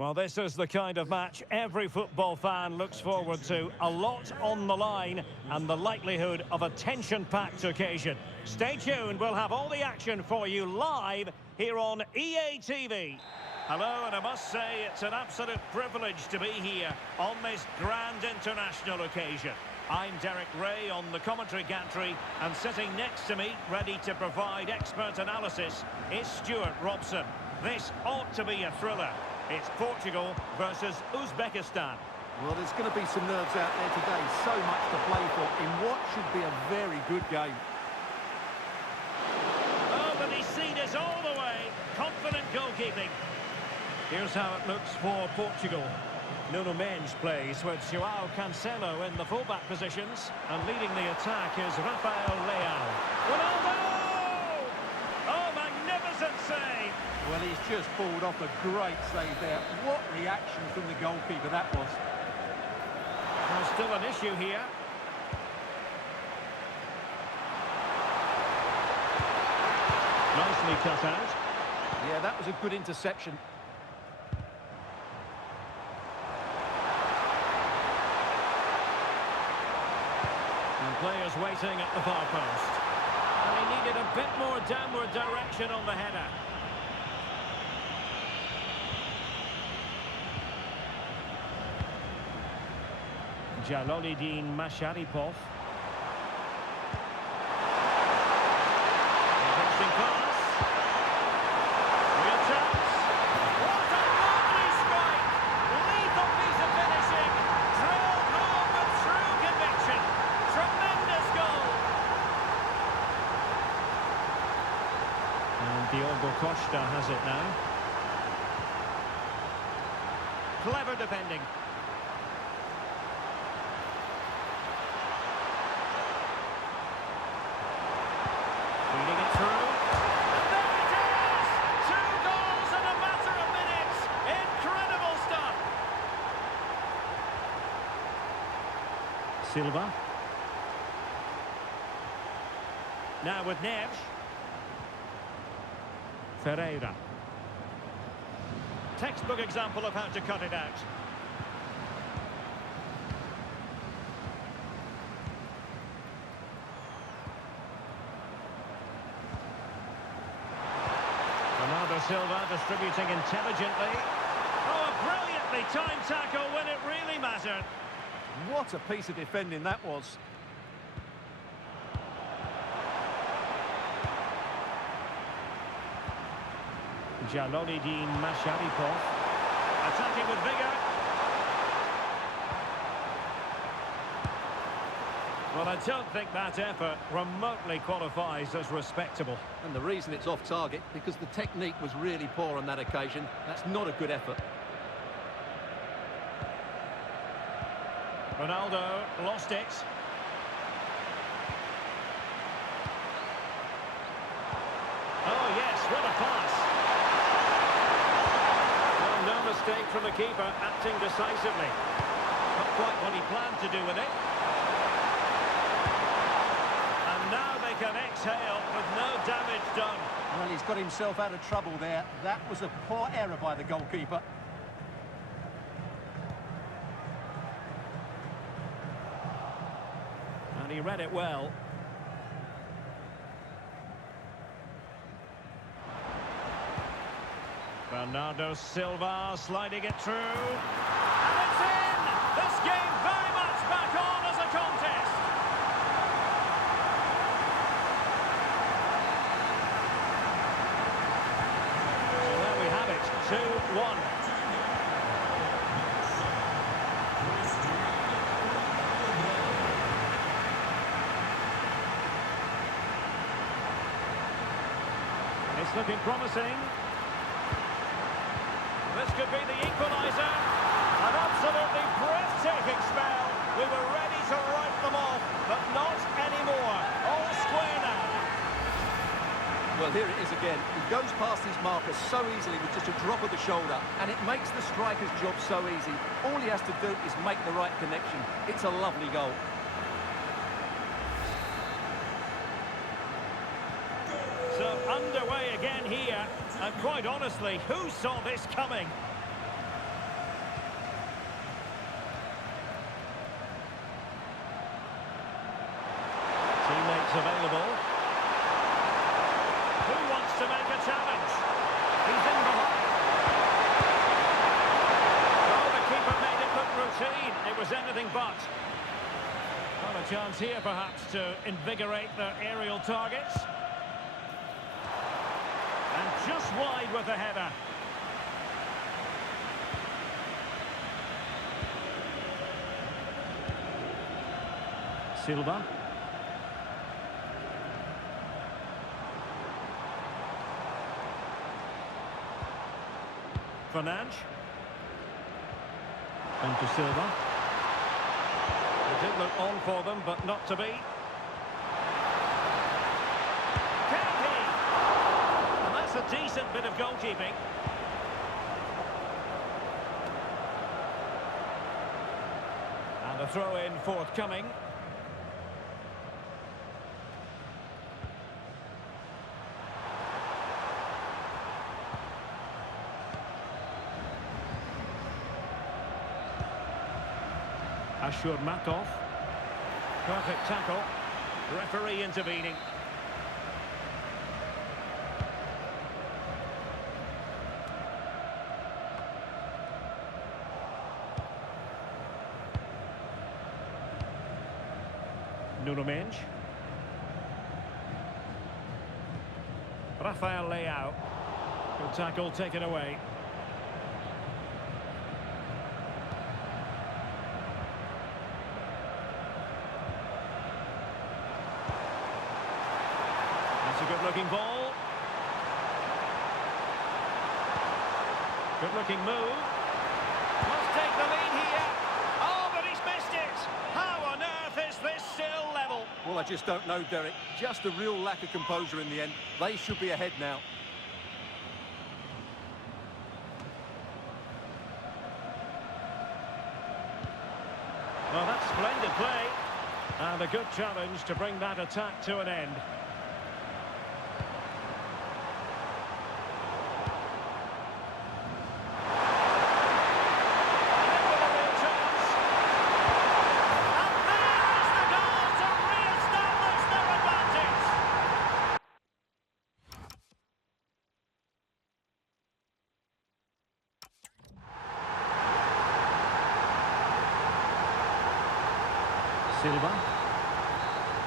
Well, this is the kind of match every football fan looks forward to. A lot on the line and the likelihood of a tension-packed occasion. Stay tuned, we'll have all the action for you live here on EA TV. Hello, and I must say it's an absolute privilege to be here on this grand international occasion. I'm Derek Ray on the commentary gantry, and sitting next to me, ready to provide expert analysis, is Stuart Robson. This ought to be a thriller. It's Portugal versus Uzbekistan. Well, there's going to be some nerves out there today. So much to play for in what should be a very good game. Oh, but he's seen us all the way. Confident goalkeeping. Here's how it looks for Portugal. Nuno Mendes plays with João Cancelo in the fullback positions. And leading the attack is Rafael Leao. Ronaldo! Oh, magnificent save! Well, he's just pulled off a great save there. What reaction from the goalkeeper that was. There's still an issue here. Nicely cut out. Yeah, that was a good interception. And players waiting at the far post. And he needed a bit more downward direction on the header. Jalolidin Masharipov. Interesting pass. Real chance. What a lovely strike! Lethal piece of finishing. Drilled home with true conviction. Tremendous goal. And Diogo Costa has it now. Clever defending. Feeding it through. And there it is! 2 goals in a matter of minutes. Incredible stuff. Silva. Now with Neves. Ferreira. Textbook example of how to cut it out. Bernardo Silva distributing intelligently. Oh, a brilliantly timed tackle when it really mattered. What a piece of defending that was. Jalolidin Masharipov. Attacking with vigour. Well, I don't think that effort remotely qualifies as respectable. And the reason it's off target, because the technique was really poor on that occasion. That's not a good effort. Ronaldo lost it. Oh, yes, what a pass. Well, no mistake from the keeper, acting decisively. Not quite what he planned to do with it. Now they can exhale with no damage done. Well, he's got himself out of trouble there. That was a poor error by the goalkeeper. And he read it well. Bernardo Silva sliding it through. And it's in! This game very much back on as a contest. So there we have it, 2-1. It's looking promising. This could be the equaliser. An absolutely breathtaking spell. We were ready to write them off, but not anymore. All square now. Well, here it is again. He goes past his marker so easily with just a drop of the shoulder, and it makes the striker's job so easy. All he has to do is make the right connection. It's a lovely goal. So underway again here, and quite honestly, who saw this coming? That's available. Who wants to make a challenge? He's in behind. Oh, the keeper made it look routine. It was anything but. Well, a chance here, perhaps, to invigorate their aerial targets. And just wide with the header. Silva. Fernandes. And to Silva. It did look on for them, but not to be. Can he? And that's a decent bit of goalkeeping. And a throw-in forthcoming. Makov. Perfect tackle. Referee intervening. Nuno Mendes. Rafael Leao. Good tackle taken away. That's a good-looking ball. Good-looking move. Must take the lead here. Oh, but he's missed it. How on earth is this still level? Well, I just don't know, Derek. Just a real lack of composure in the end. They should be ahead now. Well, that's splendid play. And a good challenge to bring that attack to an end. Silva.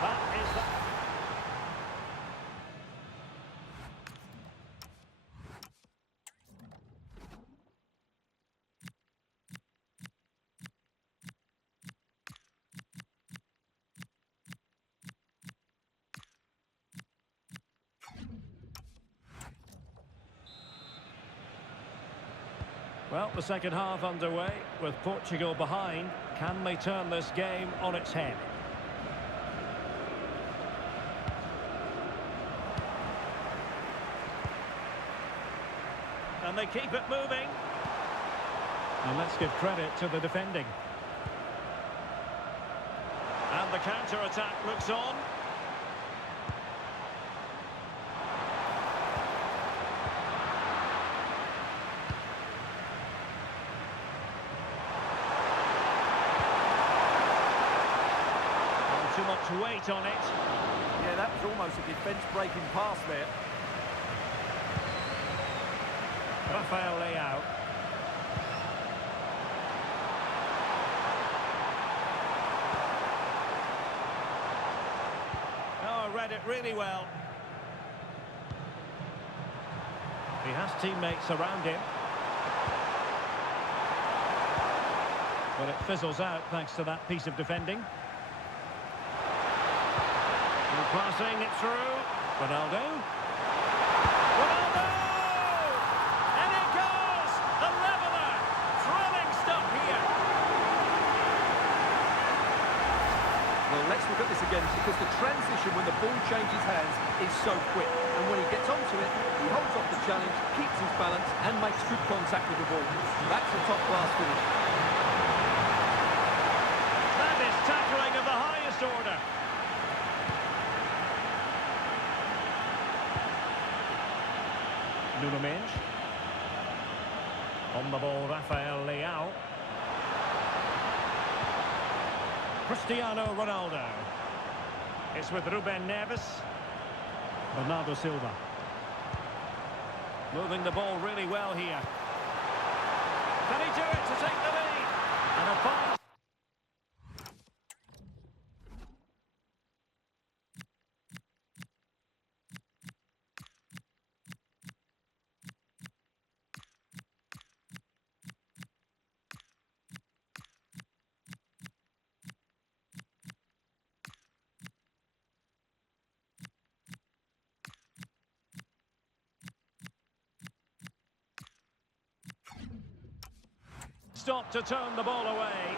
That is the... Well, the second half underway with Portugal behind. Can they turn this game on its head? And they keep it moving. And let's give credit to the defending. And the counter-attack looks on. Too much weight on it. Yeah, that was almost a defence-breaking pass there. Rafael Leao. Oh, read it really well. He has teammates around him. But it fizzles out thanks to that piece of defending. Passing it through. Ronaldo. Ronaldo! And it goes! The leveller! Thrilling stuff here. Well, let's look at this again, because the transition when the ball changes hands is so quick. And when he gets onto it, he holds off the challenge, keeps his balance, and makes good contact with the ball. That's a top-class finish. That is tackling of the highest order. Nuno Mendes. On the ball, Rafael Leao. Cristiano Ronaldo. It's with Ruben Neves. Bernardo Silva. Moving the ball really well here. Can he do it to take the lead? And a pass. Stop to turn the ball away.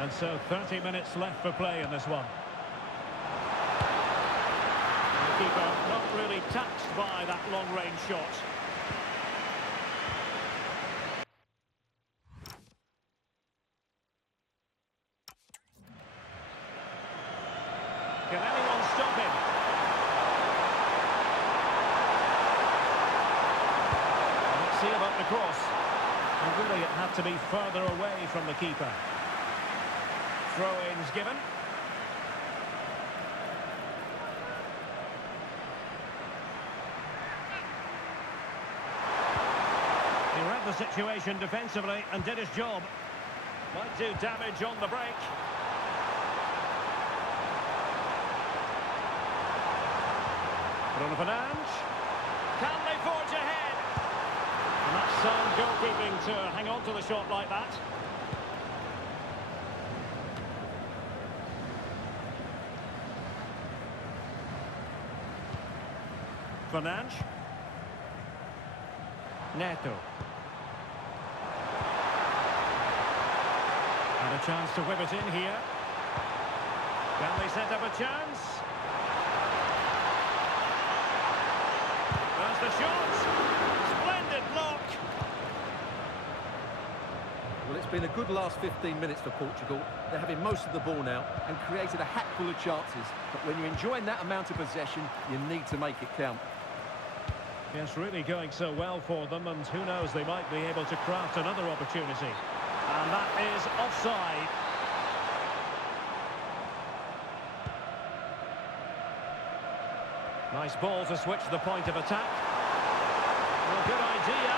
And so 30 minutes left for play in this one. The keeper not really touched by that long-range shot. Can anyone stop him? See about the cross. And really it had to be further away from the keeper. Throw-ins given. He read the situation defensively and did his job. Might do damage on the break. Bruno Fernandes. Can they forge ahead? And that's sound goalkeeping to hang on to the shot like that. Fernandes. Neto. And a chance to whip it in here. Can they set up a chance? There's the shot. Splendid block. Well, it's been a good last 15 minutes for Portugal. They're having most of the ball now and created a hatful of chances. But when you're enjoying that amount of possession, you need to make it count. Yes, really going so well for them, and who knows, they might be able to craft another opportunity. And that is offside. Nice ball to switch the point of attack. Well, good idea.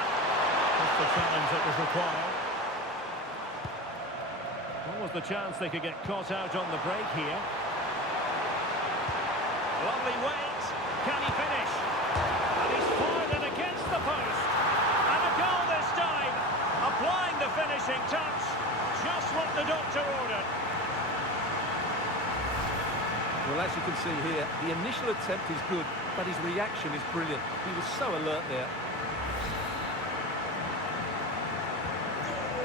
That's the challenge that was required. What was the chance they could get caught out on the break here? Lovely weight. Can he finish? And he's fired it against the post. And a goal this time. Applying the finishing touch. Just what the doctor ordered. Well, as you can see here, the initial attempt is good, but his reaction is brilliant. He was so alert there.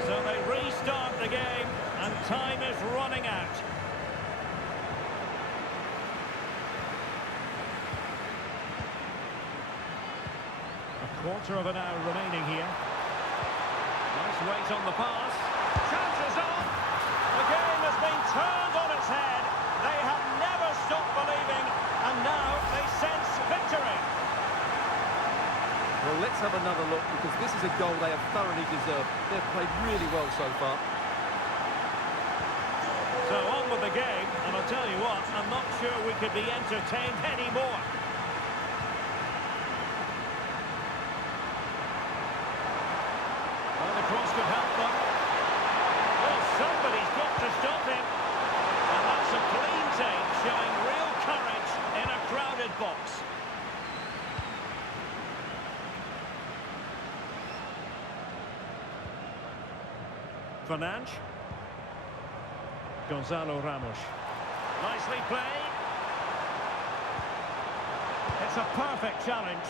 So they restart the game, and time is running out. A quarter of an hour remaining here. Nice weight on the pass. Chances on. The game has been turned on its head. They have never stopped believing, and now they sense victory. Well, let's have another look, because this is a goal they have thoroughly deserved. They've played really well so far. So on with the game, and I'll tell you what, I'm not sure we could be entertained anymore. Well, the cross could help them. Well, somebody's got to stop him. And that's a clean take, showing real courage in a crowded box. Fernandes. Gonzalo Ramos. Nicely played. It's a perfect challenge.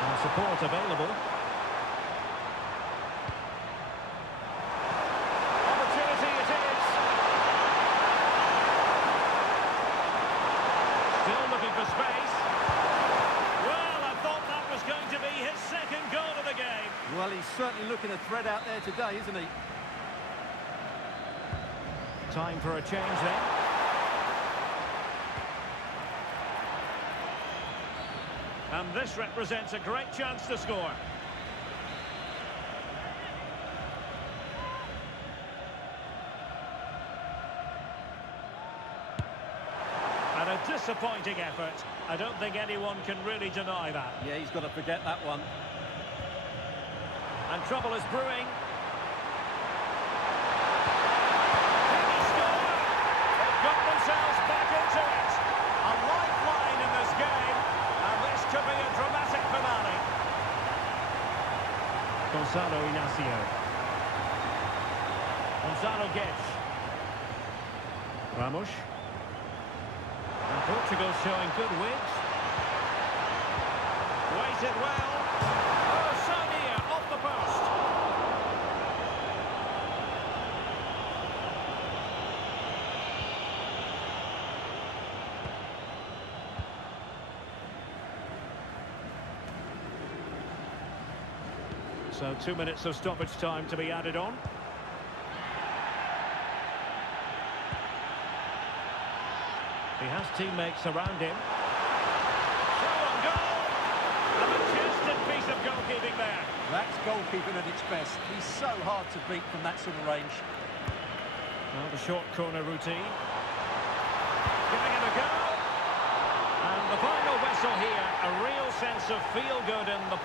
And support available. Opportunity it is. Still looking for space. Well, I thought that was going to be his second goal of the game. Well, he's certainly looking a threat out there today, isn't he? Time for a change then. And this represents a great chance to score. And a disappointing effort. I don't think anyone can really deny that. Yeah, he's got to forget that one. And trouble is brewing. Got themselves back into it. A lifeline in this game, and this could be a dramatic finale. Gonzalo Início. Gonzalo Guedes. Ramos. And Portugal showing good width. Waited well. Oh, so near, off the post. So 2 minutes of stoppage time to be added on. He has teammates around him. Through on goal! A majestic piece of goalkeeping there. That's goalkeeping at its best. He's so hard to beat from that sort of range. Well, the short corner routine. Giving it a go. And the final whistle here, a real sense of feel-good in the...